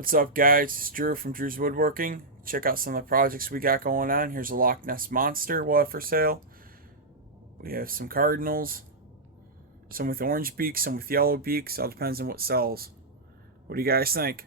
What's up, guys? It's Drew from Drew's Woodworking. Check out some of the projects we got going on. Here's a Loch Ness Monster we'll have for sale. We have some cardinals, some with orange beaks, some with yellow beaks. All depends on what sells. What do you guys think?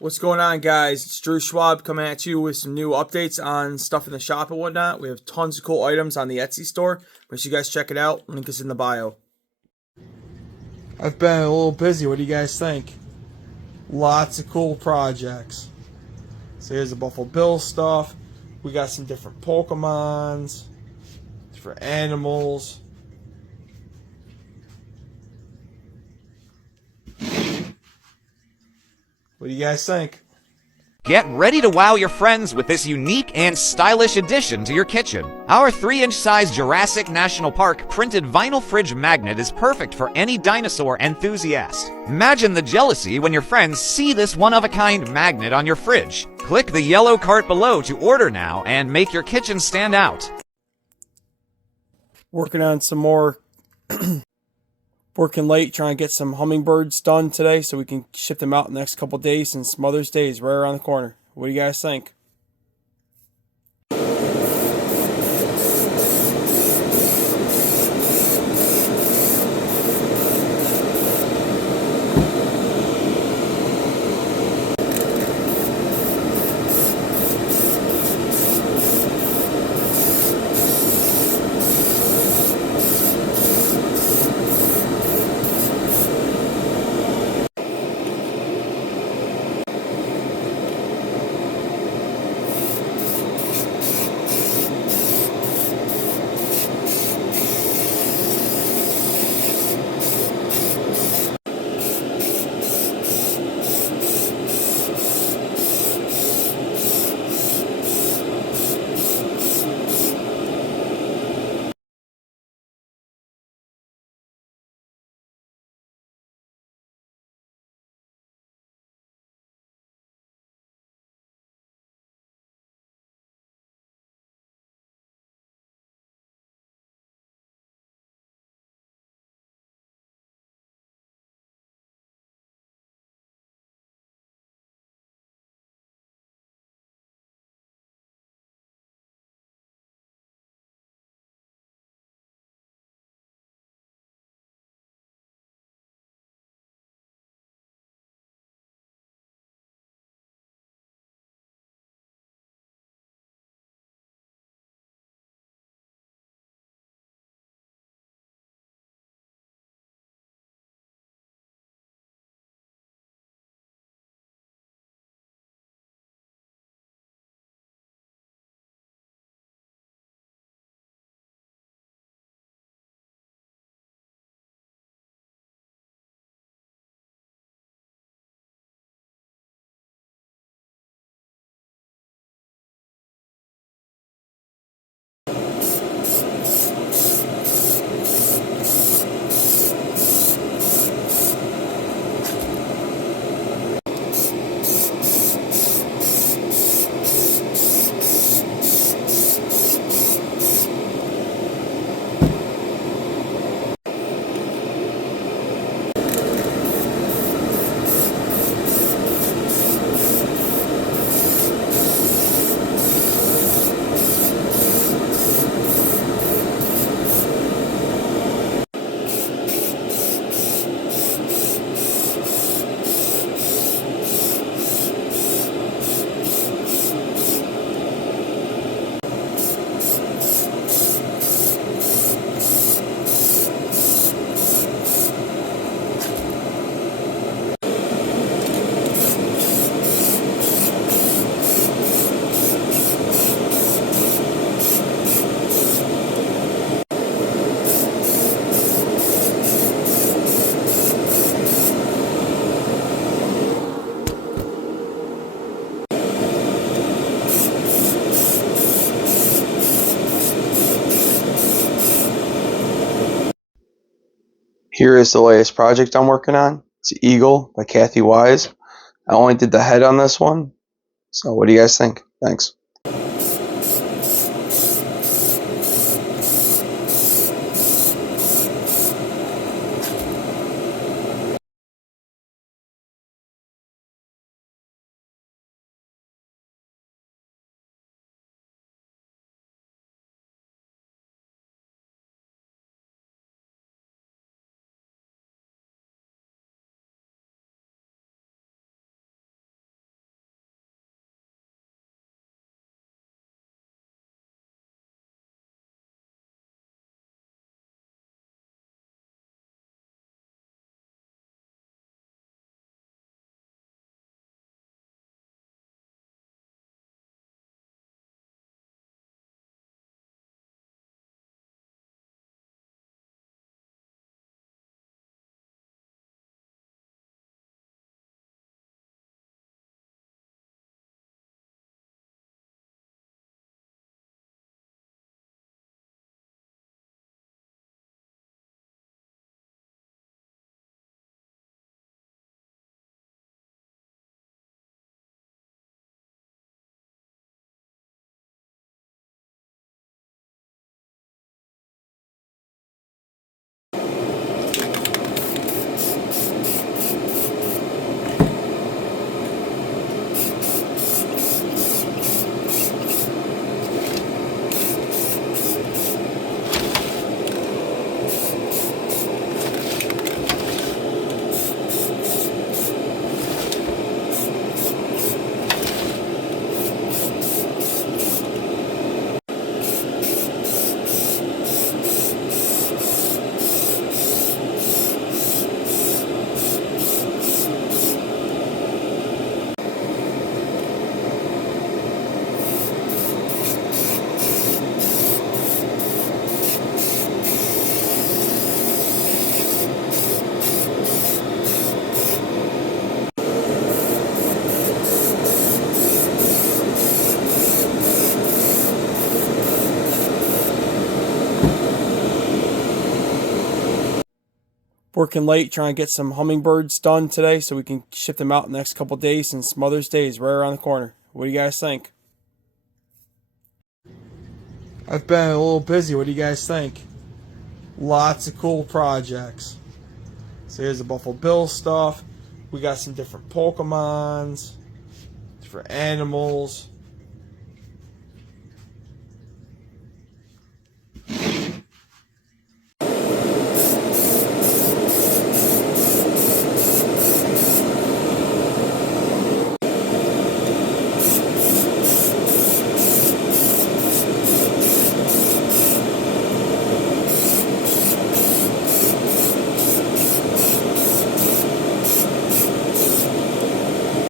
What's going on, guys? It's Drew Schwab coming at you with some new updates on stuff in the shop and whatnot. We have tons of cool items on the Etsy store. Make sure you guys check it out. Link is in the bio. I've been a little busy. What do you guys think? Lots of cool projects. So here's the Buffalo Bill stuff. We got some different Pokemons, different animals. What do you guys think? Get ready to wow your friends with this unique and stylish addition to your kitchen. Our 3-inch size Jurassic National Park printed vinyl fridge magnet is perfect for any dinosaur enthusiast. Imagine the jealousy when your friends see this one-of-a-kind magnet on your fridge. Click the yellow cart below to order now and make your kitchen stand out. Working on some more working late, trying to get some hummingbirds done today so we can ship them out in the next couple days, since Mother's Day is right around the corner. What do you guys think? Here is the latest project I'm working on. It's Eagle by Kathy Wise. I only did the head on this one. So what do you guys think? Thanks. Working late, trying to get some hummingbirds done today so we can ship them out in the next couple of days since Mother's Day is right around the corner. What do you guys think? I've been a little busy. What do you guys think? Lots of cool projects. So here's the Buffalo Bill stuff. We got some different Pokemons, different animals.